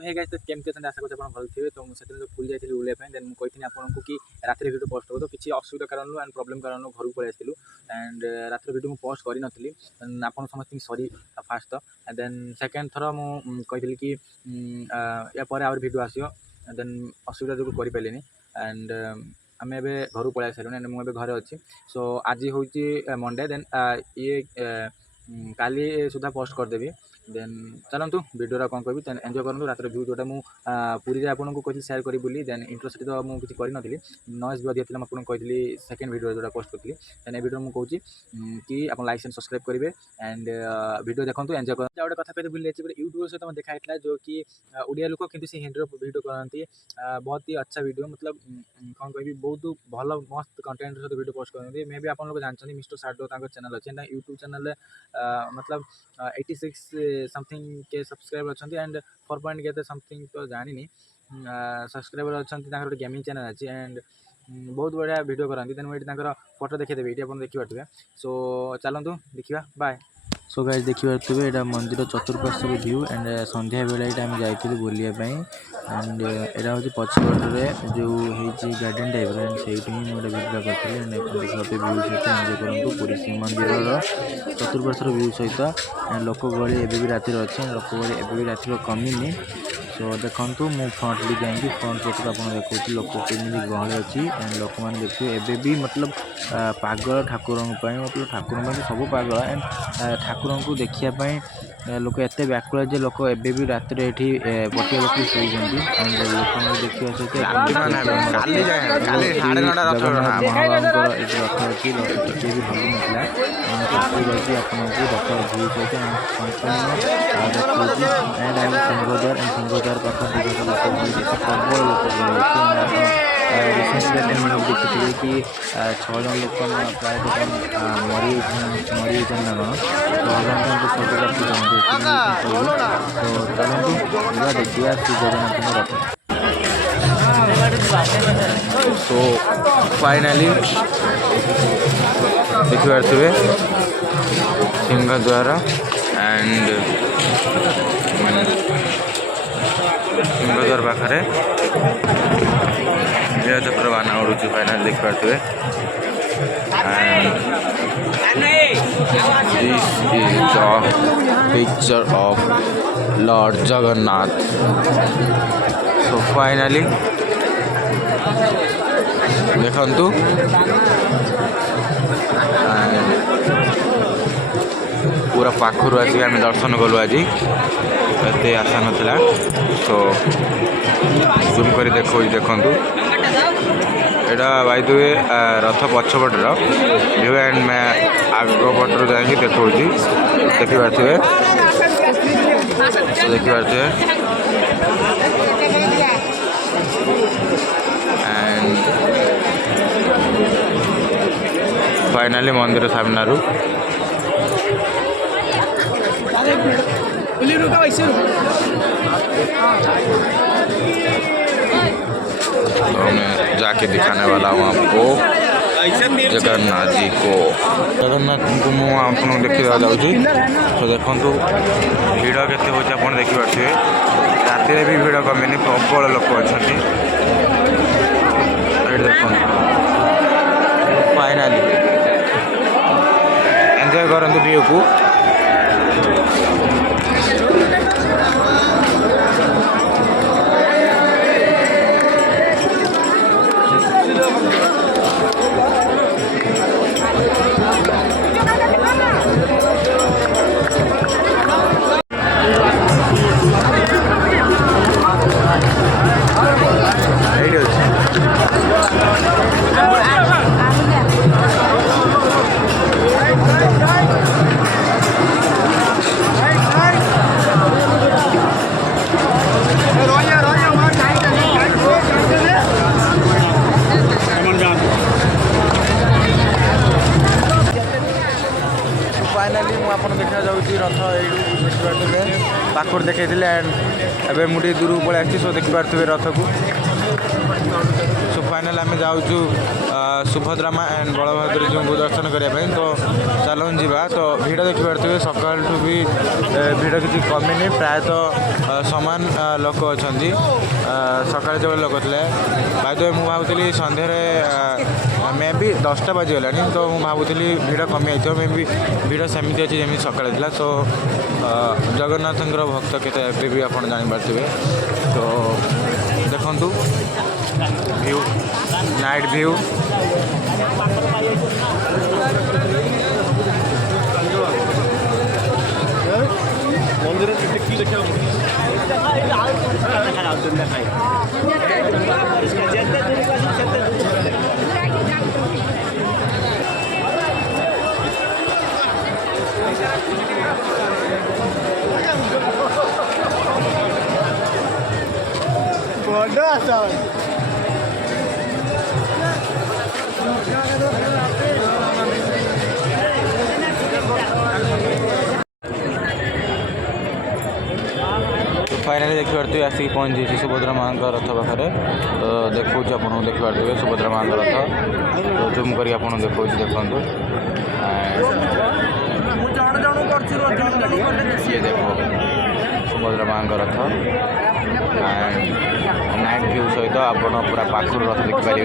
Hey guys तो केमती अछन आशा करछ आपण भल थिबे। तो सेदिन जो पुरी जाइथिलु उले पय देन कहिथिनि आपनको कि रात्रि वीडियो पोस्ट करतो किछि असुविधा कारणनु एंड प्रॉब्लम कारणनु घर पळे आथिलु एंड रात्रि वीडियो मु पोस्ट करि नथिलि। आपण समस्त sorry first and then second through मु कहिथिलि कि या परे और वीडियो आसियो देन असुविधा जो करि पैलेनी एंड आम ए घर पळा सारू एंड मुझे घरे अच्छी। सो आज हूँ मंडे देन ये काली सुधा पोस्ट करदेवी देन चलतु वीडियो कौन कह देन एंजॉय करूँ रात व्यू जोटा मुझे पूरी आपको कही सेयार करी बोली देन इंट्रोसेट तो मुझे किसी करनी नॉइज भी अधिक थी आपको कही सेकेंड वीडियो जोटा पोस्ट करी देन ए वीडियो मुझे कहूँ कि आप लाइक एंड सब्सक्राइब करेंगे एंड वीडियो देखो एंजॉय कर गोटे कथा कहते भूल जाइए यूट्यूब सहित मैं देखा जो कि ओडिया लोक कि हिंदी वीडियो करती बहुत ही अच्छा वीडियो मतलब कौन कह बहुत भल मस्त कंटेंट सहित वीडियो पोस्ट करते मे भी आप लोग जानते मिस्टर साडो चैनल अच्छे यूट्यूब चैनल मतलब 86 समथिंग के सब्सक्राइबर अच्छा एंड 4 के समथिंग तो जानी सब्सक्राइबर अच्छा गोटे गेमिंग चैनल अच्छी एंड बहुत बढ़िया वीडियो कराती देन मुझे फोटो देखीदेवी ये आप देखिपे। सो चलतु देखा बाय। सो गाइस देखिपे यहाँ मंदिर चतुर्पार्श्वर व्यू एंड संध्या बेला ये आम जाइलु बुलायापी एंड यहाँ हूँ पछपटे जो है गार्डन टाइप एंड से ही गोटे वीडियो करी एंड देखिए व्यू सहित एंजॉय करूँ पूरी श्रीमंदिर चतुर्पार्श्वर व्यू सहित एंड लोक गहली एवं भी रातिर अच्छे लोक गहली एवं भी रातिर कमिनी। सो देखो मु फ्रंटली जाएंगे फ्रंट पट आप देखो लोक केमी गहली अच्छी एंड लोक मैंने देखिए एवं भी मतलब पागल ठाकुर मतलब ठाकुर सब पागल एंड ठाकुर को देखापी लोक एत व्याकुल जे लोक एवं भी रात पटिया बस शोचती एंड लोक देखा सहित महाबाबूर एक रथ अच्छी टे भी भल नाला जाकि आपको रथ भू सहित देखिए एंड आम सिंहद्वार पाखे लोक प्रबल लोक रिसेंटली देखिए कि 6 जन लोक प्रायतः मरी ना कौन तो चलतु देखिए श्री जगन्नाथ रथ। सो फाइनाली देखिपे सिंहद्वार एंड सिंहद्वार पाखे चक्र बाना उड़ू फाइनाल देखिपे and this is the picture of Lord Jagannath. So finally देखंतु पूरा पाखर आसिक आम दर्शन कलु आज एत आशा नाला। सो जूम कर देखो यहाँ by the way Rath पछपटर view and मैं आग पटर जाकि देखा देखिपे एंड फाइनाली मंदिर सामनारू मैं जाके दिखाने वाला हूँ आपको जगन्नाथ जी को। जगन्नाथ को मुझे देखा जाऊँगी तो देखो भिड़ के आप देखिपे राति भी भिड़ कमेनि प्रबल लोक अच्छा देख फाइनाली एंजॉय करूँ व्यू को। फाइनाली मुझे देखा जाऊँगी रथ पाखर देखी एंड एवं मुझे दूर पलि आसी। सो देखिपे रथ को। सो फाइनल आम जाऊँ सुभद्रा माँ एंड बलभद्र जी को दर्शन करने तो चलन जावा तो भिड़ देखिपे सकाल भी भिड़ किसी कमिनी प्रायतः सामान लोक अच्छा सका जो लोक थे बाय मुझे भावुली सन्धार मे भी 10टा बाजीगला तो मुझे भावुली भिड़ कमी जाइए मे भी भिड़ सेमती अच्छी जमी सका तो जगन्नाथ भक्त के भी आप जापारे तो देखु व्यू नाइट व्यू मंदिर फाइनाली देखिए आसिक पहुँची सुभद्रा माँ रथ पाखे तो देखो आप देखिए सुभद्रा माँ रथ तो जूम कर देखो देखो ये देखो सुभद्रा माँ रथ नाइट व्यू सहित आप पूरा पाखर रथ देखिपारे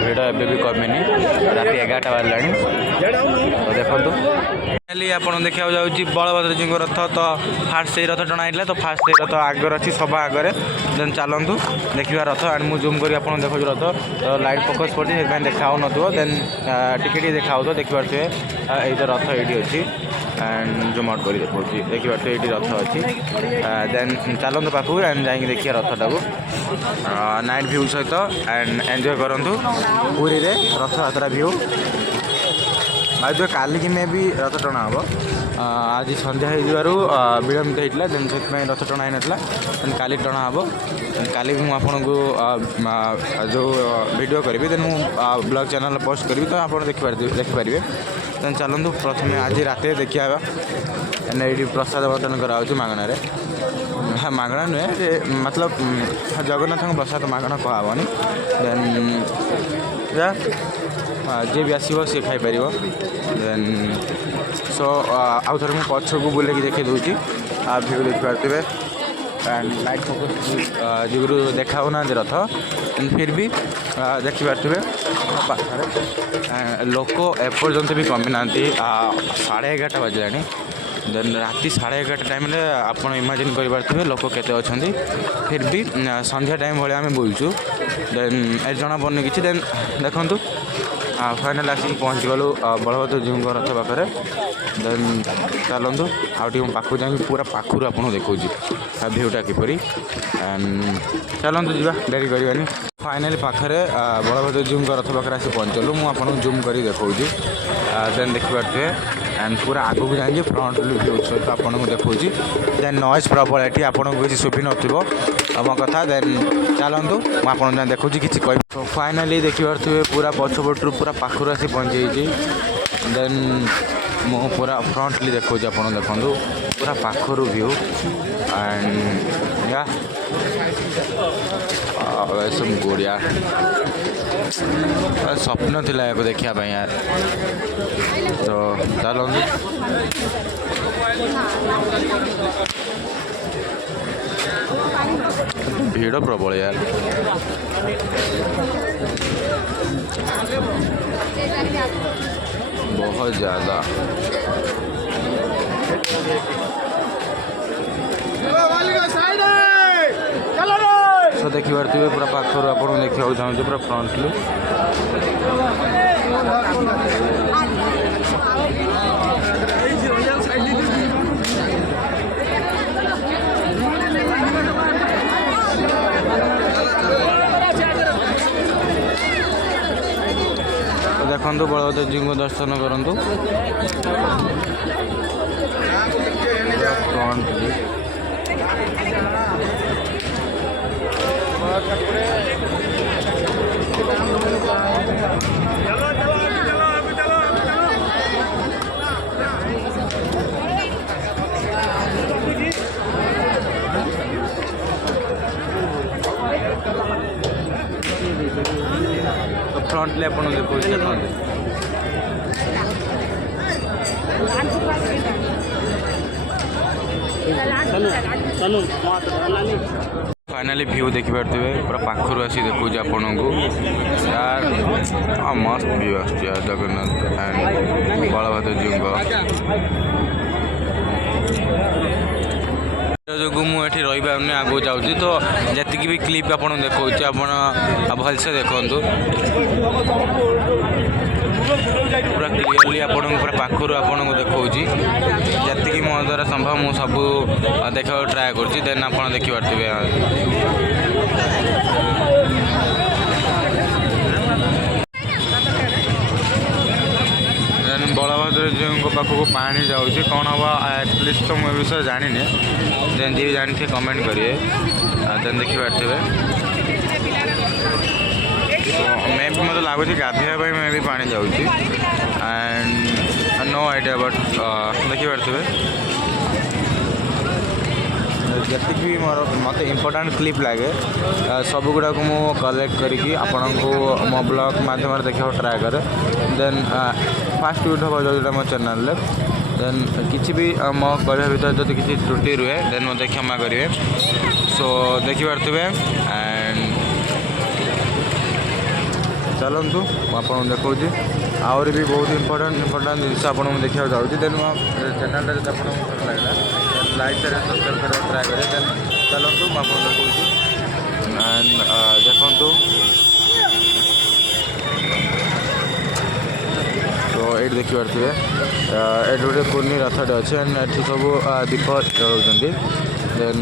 भिड़ एवं भी कमिनी रात 11टा बाजलानी तो देखो फाइनाली आप देखा जाऊँगी बलभद्र जी रथ तो फास्ट से रथ टणा है तो फास्ट से रथ आगर अच्छी सभा आगे देन चलतु देखा रथ एंड मुझे जूम कर देखो रथ तो लाइट फोकस पड़ी से देखा देन टिके देखा देखिपे ये तो रथ ये अच्छी एंड जूम आउट कर देखिए ये रथ अच्छी देन चलतु पाखु एंड जा देखिए रथटा को नाइट व्यू सहित एंड एंजॉय करूँ पूरी रे रथ यात्रा व्यू आज काली की मे भी रथ टणा हम आज संध्या हो विलंबित होता देन से रथ टणा ही नाला देन काली टणा हम काली भी मुझे जो वीडियो करी देन मुझे ब्लॉग चैनल पोस्ट करी तो आप देखिपारे देन चलतु प्रथम आज रात देखा ये प्रसाद बर्तन कराऊँ मागणार मागणा नुहे मतलब जगन्नाथ प्रसाद मागणा कहबनी देन जी भी आसो सी खाईपर देन सो आउ थे मुझे पछ को बुले देखे दूसरी आ व्यू देखिपे एंड लाइट फोकस जुगुरु देखा ना रथ फिर भी देखिपे लोक एपर्यंत भी कमी ना 11:30 बाजलानी देन राति 11:30 टाइम आप इमेजिन कर लोक केते अच्छा फिर भी संध्या टाइम भाई आम बुलचु देन ए जना पड़नी कि देन देखु फाइनाल आसिक पहुँची गलु बलभद्र जी रथ पाखे देन चलतु आगे पाखु जा पूरा पाखर आप देखा भ्यूटा किपरी चलतु जा डेरी करवानी फाइनाली पाखे बलभद्र जी रथ पाखे आसी पहुँचलु मुझे जूम कर देखा देन देखिपे एंड पूरा आग को जाइए फ्रंट व्यू सहित आपको देखा देन नॉइज प्रबल ये आपको किसी शुभी नथिबो मो कथा देन चलतु मुझे देखा कि कह फाइनाली देखिपे पूरा पछपटू पूरा पाखर आसी पहुँची देन मु पूरा फ्रंटली देखा आप देखूँ पूरा पाखर व्यू एंड या सब गुड यार स्वप्न थिला याको देखा यार तो चलतु भीड़ प्रबल यार बहुत ज़्यादा तो देखिए पूरा पाखर आप देखा चाहूँ पूरा फ्रंटली देखु बलभद्र जी को दर्शन करूँ क्लियरली आपको देखो देखते फाइनाली व्यू देखिपे पूरा पाखर आसी देखो आपन को यार मस्त व्यू आस जगन्नाथ एंड बलभद्र जी जो मुझे रही पार्नि आगू जाऊँगी तो जी भी क्लिप आप देखा आप भलसे देखु पूरा क्लीयरली आपको पूरा पाखर आपको देखा जी मो द्वारा संभव मुझे सब देखा ट्राए कर देन आप देखिपे बलभद्र जी पाखक पानी जाऊँगी कौन हम एटलिस्ट तो मुझे विषय जानी देन जी जानी थे कमेंट करिए देन देखिपे मे भी मतलब लगुच गाधोवाई मे भी पानी जाऊँगी एंड नो आइडिया बट देखिपे जी भी मोर मत इम्पोर्टाट क्लिप लगे सब गुड़ा को मुझे कलेक्ट करके आपण को मो ब्लॉग मध्यम देखा ट्राए करे देन फास्ट वीडियो हम जो मो चैनल देन किसी भी मो कहवा भर जो किसी त्रुटि रुए देन मत क्षमा करेंगे सो देखिपे एंड चलतु आपको देखा आहरी भी बहुत इंपोर्टाट जिन आपको देखा जाऊँगी देन मो चैनल जो आपको भल लगे लाइक शेयर सब्सक्राइब करने ट्राए करें देन चलतु आपको देखा एंड देखु तो ये देखिपे ये गोटे पूर्णी रथटे अच्छे एंड ये सब दीप जलाऊँ देन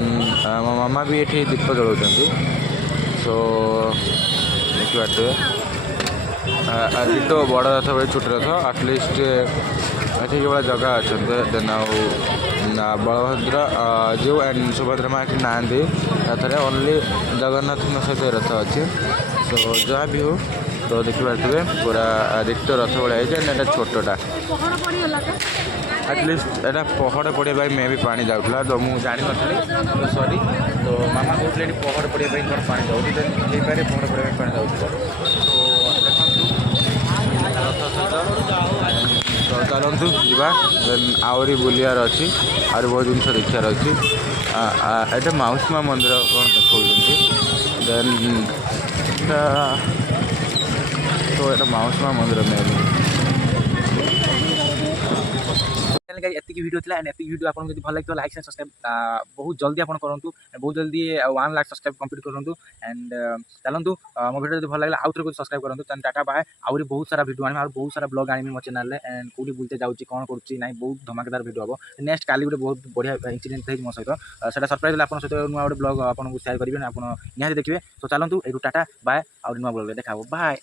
मो मामा भी ये दीप जलाऊँ सो देखिपे तो बड़ रथ भाई छोट रथ आटलिस्ट ये केवल जगह अच्छा देन बलभद्र जो एंड सुभद्रा माँ ना रथ ओनली जगन्नाथ सहित रथ अच्छे सो जहाँ भी हो तो देखिपे पूरा रिक्त रथ भाई छोटा एटलिस्ट एटा पहाड़ पड़िया मे भी पानी जाऊला तो मुझे जानी नी तो सॉरी तो मामा कहते पहाड़ पड़िया पानी जाऊँगी देन पारे पहाड़ पड़िया पानी जाऊँ तो चलतु जा देन आहरी बुलार अच्छी आहरी बहुत जिन देखार अच्छी ये माउसी माँ मंदिर कौन देखा देन तो ये माउसी माँ मंदिर मे एतिक वीडियो थी एंड एतिक वीडियो आपको भल लगे लाइक एंड सब्सक्राइब बहुत जल्दी आप करूँ बहुत जल्दी 1 लाख सब्सक्राइब कंप्लीट करूँ एंड चलतु मो वीडियो जो भल लगे आउ थे सब्सक्राइब करूँ टाटा बाय आहरी बहुत सारा वीडियो आनी बहुत सारा ब्लॉग आनी मो चैनल एंड कौटी बुलते जाऊँगी कौन करुँची ना बहुत धमाकेदार वीडियो हम नेक्स्ट काली गोटे बहुत बढ़िया इंसिडेंट है मो सहित से सरप्राइज आप सहित नुआ गोटे ब्लॉग आपको सेयार करेंगे आप निहाती देखिए तो चलतु यू टाटा बाय आउ नुआ ब्लॉग देखा बाय।